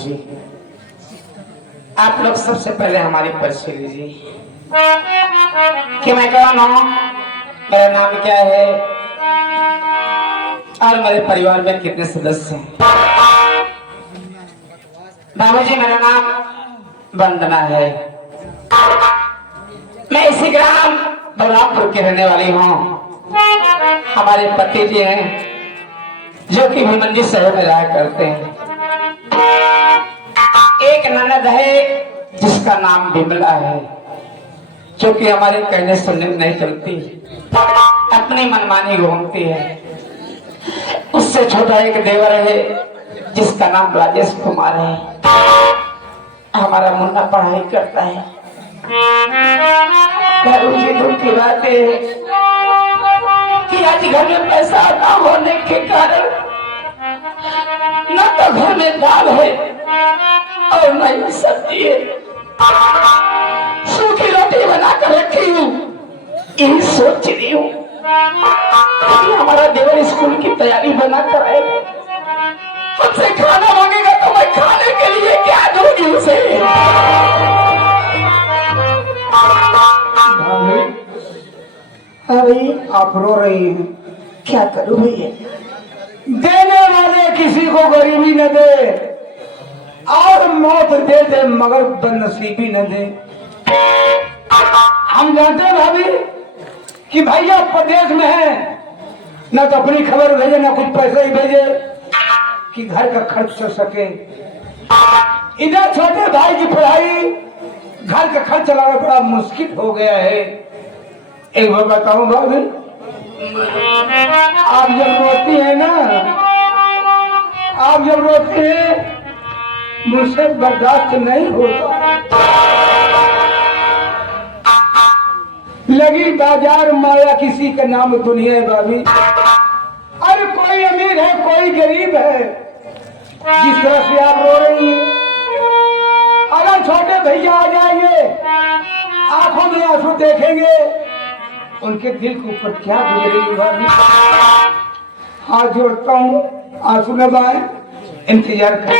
बाबूजी, आप लोग सबसे पहले हमारी परिचय लीजिए कि मैं कौन हूँ, मेरा नाम क्या है और मेरे परिवार में कितने सदस्य हैं। बाबूजी, मेरा नाम वंदना है। मैं इसी ग्राम बलरामपुर की रहने वाली हूँ। हमारे पति जी हैं जो कि भीमंडी शहर में रहा करते हैं। एक ननद है जिसका नाम बिमला है, जो कि हमारे कहने सुनने में नहीं चलती, अपनी मनमानी घूमती है। उससे छोटा एक देवर है जिसका नाम राजेश कुमार है। हमारा मुन्ना पढ़ाई करता है। उसी दुख की बात है कि आज घर में पैसा ना होने के कारण न तो घर में दाल है और न ही सब्जी है। सूखी रोटी बना कर रखी हूँ। यही सोच रही हूँ कि हमारा देवर स्कूल की तैयारी बना कर आएगा, हमसे खाना मांगेगा तो मैं खाने के लिए क्या दूंगी उसे। अरे आप रो रही हैं, क्या करूं भैया? देने वाले किसी को गरीबी न दे और मौत दे दे मगर बदनसीबी न दे। हम जानते हैं भाभी कि भैया प्रदेश में है, न तो अपनी खबर भेजे न कुछ पैसे ही भेजे कि घर का खर्च चल सके। इधर छोटे भाई की पढ़ाई, घर का खर्च चलाना बड़ा मुश्किल हो गया है। एक बार बताऊं भाभी, आप जब रोती है ना, आप जब रोती है मुझसे बर्दाश्त नहीं होता। लगी बाजार माया किसी का नाम दुनिया है भाभी। अरे कोई अमीर है कोई गरीब है, जिस तरह से आप रो रही हैं। अगर छोटे भैया आ जाएंगे, आंखों में आंसू देखेंगे, उनके दिल के ऊपर क्या गुजरेगी भाभी। हाथ जोड़ता हूँ, आंसू न बहाएं, इंतजार करें।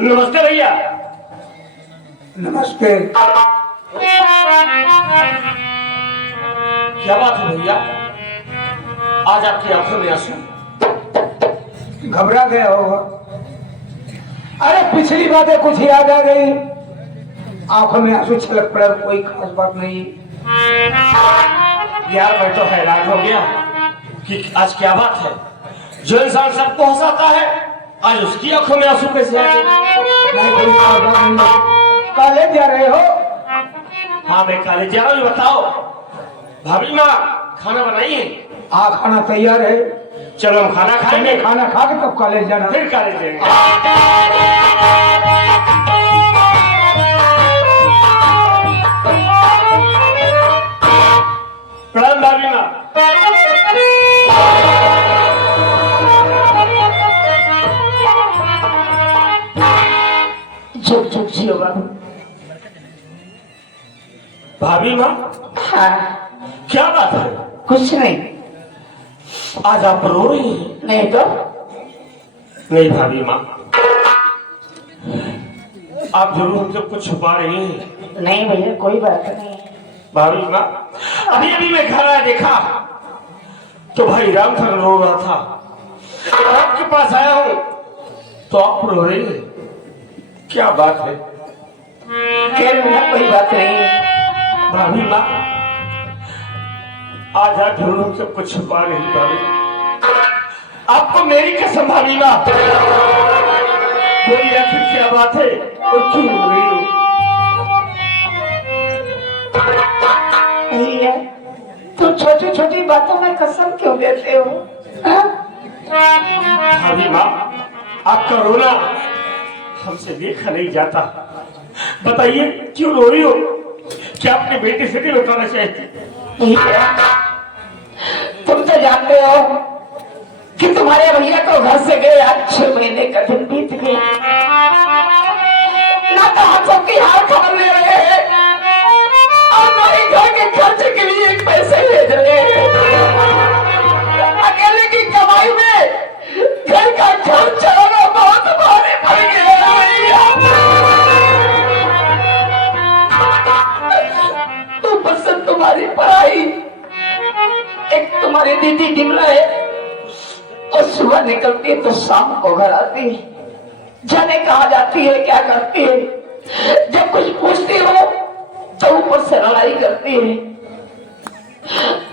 नमस्ते भैया। नमस्ते। क्या बात है भैया, आज आपकी आंखों में आंसू? घबरा गया होगा। अरे पिछली बातें कुछ याद आ गई, आंखों में आंसू छलक पड़ा, कोई खास बात नहीं। यार मैं तो हैरान हो गया कि आज क्या बात है। जो इंसान सबको हंसाता है आज उसकी आंखों में आंसू कैसे आ गए? नहीं कोई खास बात नहीं। कॉलेज जा रहे हो? हाँ मैं कॉलेज जा रहा हूँ। बताओ भाभी माँ खाना बनाई है? हाँ खाना तैयार है। चलो हम खाना खाएंगे, खाना खा के तब कॉलेज जाना। फिर कॉलेज जाएंगे। प्रणाम भाभी माँ। झुक झुक जियो बाबू। भाभी माँ हाँ, क्या बात है? कुछ नहीं। आज आप रो रही हैं? नहीं तो नहीं भाभी माँ, आप जरूर हमसे कुछ छुपा रही हैं। नहीं भैया, कोई बात नहीं। भाभी माँ, अभी अभी मैं घर आया देखा तो भाई रामधन रो रहा था और आपके पास आया हूँ तो आप रो रही हैं। क्या बात है? कह रहे ना, कोई बात नहीं। भाभी माँ, आज आप जरूर हमसे कुछ छुपा रही। भाभी आपको मेरी कसम भाभी माँ, बोलिए आखिर क्या बात है और क्यों रो रही हो? भैया तुम छोटी छोटी बातों में कसम क्यों देते हो? भाभी माँ, आपका रोना हमसे देखा नहीं जाता। बताइए क्यों रो रही हो? क्या अपने बेटे से नहीं बताना चाहती? तुम तो जानते हो कि तुम्हारे भैया को घर से गए आज 6 महीने का दिन बीत गए, ना तो हम सबकी हाल खबर ले रहे हैं और हमारे घर के खर्च के लिए पैसे भेज रहे हैं। अकेले की कमाई में घर का खर्च चलाना बहुत भारी पड़ गया है भैया। ऊपर से तुम्हारी पढ़ाई, एक तुम्हारी दीदी डिमला है और सुबह निकलती है तो शाम को घर आती है, जाने कहाँ जाती है क्या करती है, जब कुछ पूछती हो तो ऊपर से लड़ाई करती है।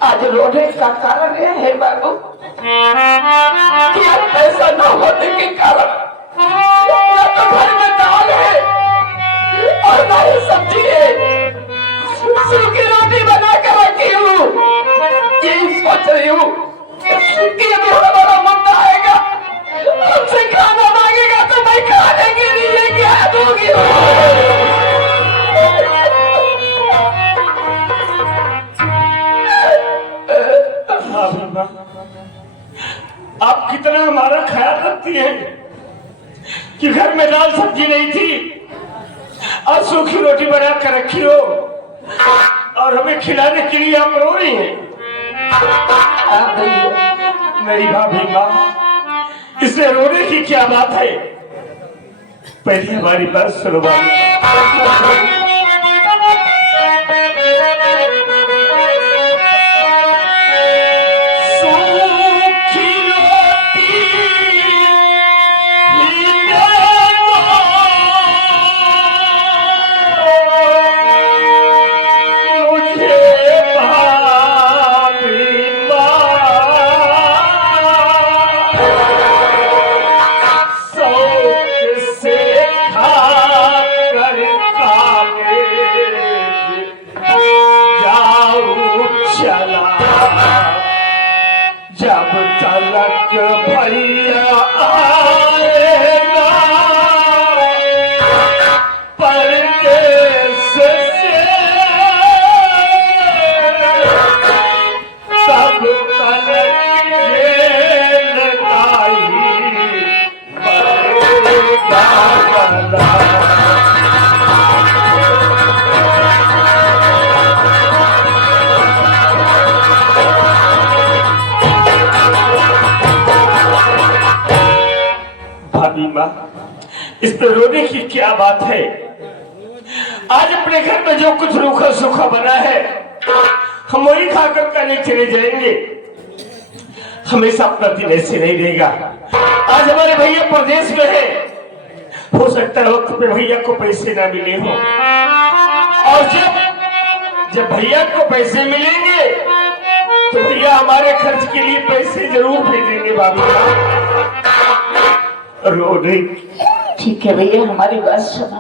आज रोने का कारण यह है बाबू कि आज पैसा न होने के कारण ना तो घर में दाल है और ना ही सब्जी है, सूखी रोटी बना कर रखी हूँ। यही सोच रही हूँ कि अभी हमारा मुद्दा आएगा, हमसे खाना मांगेगा तो मैं खाने के लिए क्या दूंगी। आप कितना हमारा ख्याल रखती हैं कि घर में दाल सब्जी नहीं थी और सूखी रोटी बना कर रखी हो और हमें खिलाने के लिए आप रो रही हैं। मेरी भाभी माँ, इसमें रोने की क्या बात है? पहले हमारी बात सुनो भाभी। जब तलक भैया आएगा परदेश से, तब तलक जेल दाई बनेगा बला। इस पर रोने की क्या बात है? आज अपने घर में जो कुछ रूखा सूखा बना है हम वही खाकर करने चले जाएंगे। हमेशा अपना दिन ऐसे नहीं रहेगा। आज हमारे भैया प्रदेश में है, हो सकता है वक्त पे भैया को पैसे ना मिले हो, और जब भैया को पैसे मिलेंगे तो भैया हमारे खर्च के लिए पैसे जरूर भेजेंगे। बाबू रो नहीं। ठीक है भैया, हमारी बात सुनो।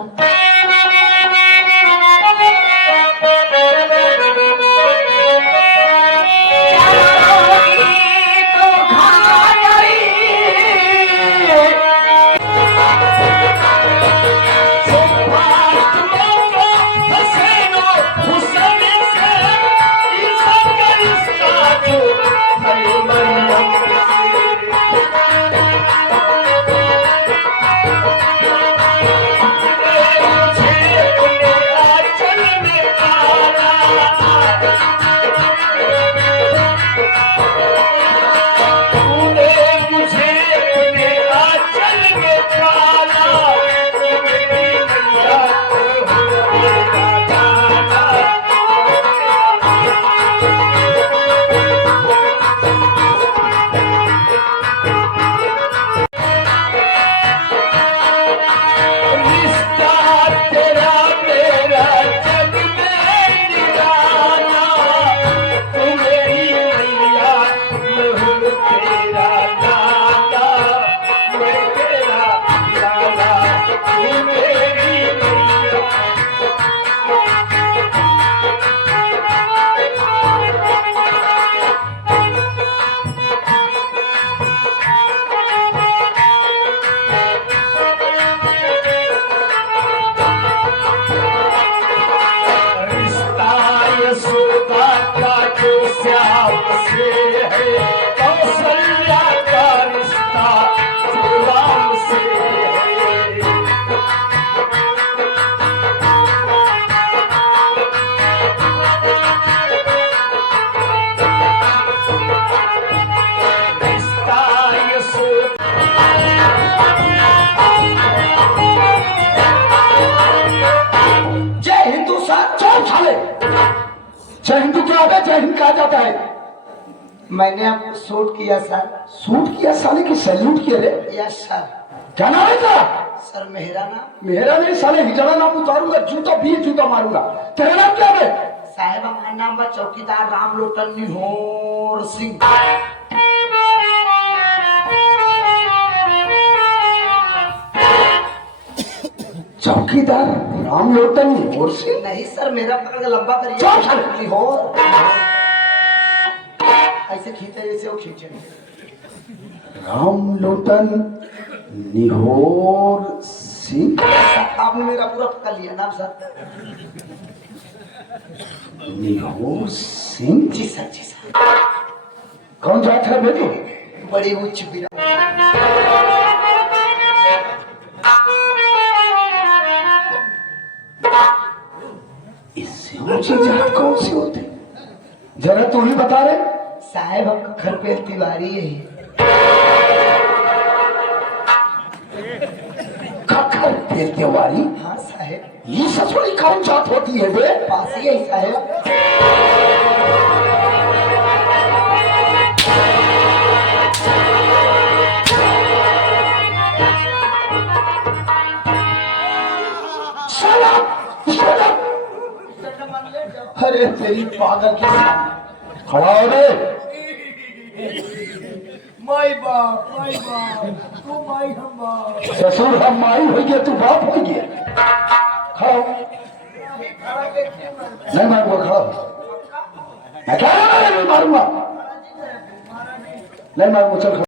जय हिंद क्या है? जय हिंद कहा जाता है। मैंने आपको शूट किया सर। सूट किया साले की सैल्यूट किया रे। Yes sir. क्या नाम है तेरा? सर मेरा नाम मेरा नहीं साले हिजड़ा नाम उतारूंगा, जूता 20 जूता मारूंगा। तेरा नाम क्या है? साहेब हमारा नाम बा चौकीदार राम लोटन निहोर सिंह। चौकीदार राम लोटन निहोर सिंह? नहीं सर, मेरा पकड़ के लंबा करिए। चुप साले। निहोर ऐसे खींचे जैसे वो खींचे। राम लोटन निहोर सिंह। आपने मेरा पूरा पकड़ लिया नाम सर। निहोर सिंह? जी सर, जी सर। कौन जात है बेटू? बड़ी उच्च बिरा। इससे ऊंची जात कौन सी होती? जरा तू ही बता रे। साहेब आपका घर पे तिवारी है। खखर पे तिवारी? हाँ साहेब। ये ससुरी कौन जात होती है बे? पासी है साहेब। अरे तेरी पागल की खड़ा हो रे। माई बाप, तू माई हम बाप। ससुर हम माई हो गया, तू बाप हो गया। खड़ा हो। नहीं मारूंगा, खड़ा हो। मैं क्या नहीं मारूंगा, नहीं मारूंगा, चल।